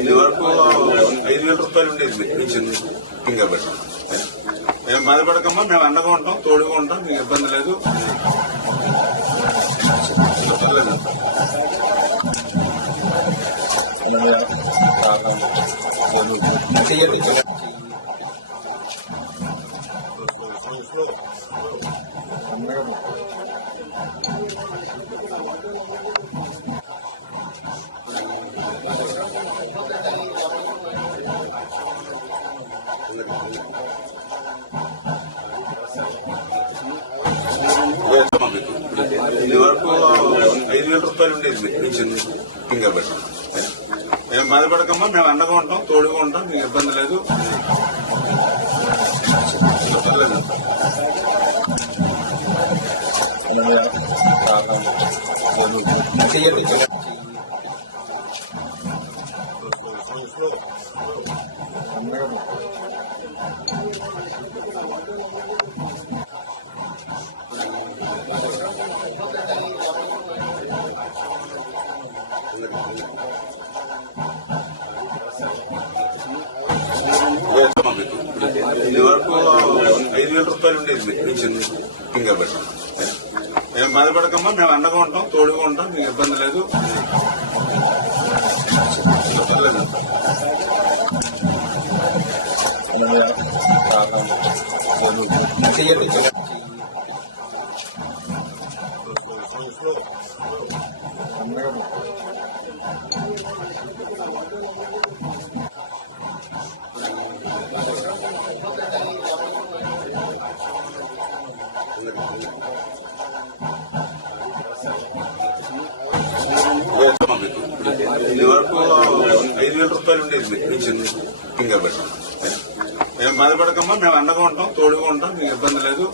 ఇది వరకు 5,000 రూపాయలు ఉండేది ఇచ్చింది కాబట్టి మేము బాధపడకమ్మా, మేము అండగా ఉంటాం, తోడుగా ఉంటాం, మీకు ఇబ్బంది లేదు. ఇది వరకు 5,000 రూపాయలు ఉండేది ఇచ్చింది కాబట్టి మేము బాధపడకమ్మా, మేము అండగా ఉంటాం, తోడుగా ఉంటాం, మీకు ఇబ్బంది లేదు. ఇది వరకు 5,000 రూపాయలు ఉండేది ఇచ్చింది కాబట్టి మేము బాధపడకమ్మా, మేము అండగా ఉంటాం, తోడుగా ఉంటాం, మీకు ఇబ్బంది లేదు. ఇది వరకు 5,000 రూపాయలు ఉండేది ఇచ్చింది కాబట్టి మేము బాధపడకమ్మా, మేము అండగా ఉంటాం, తోడుగా ఉంటాం, మీకు ఇబ్బంది లేదు.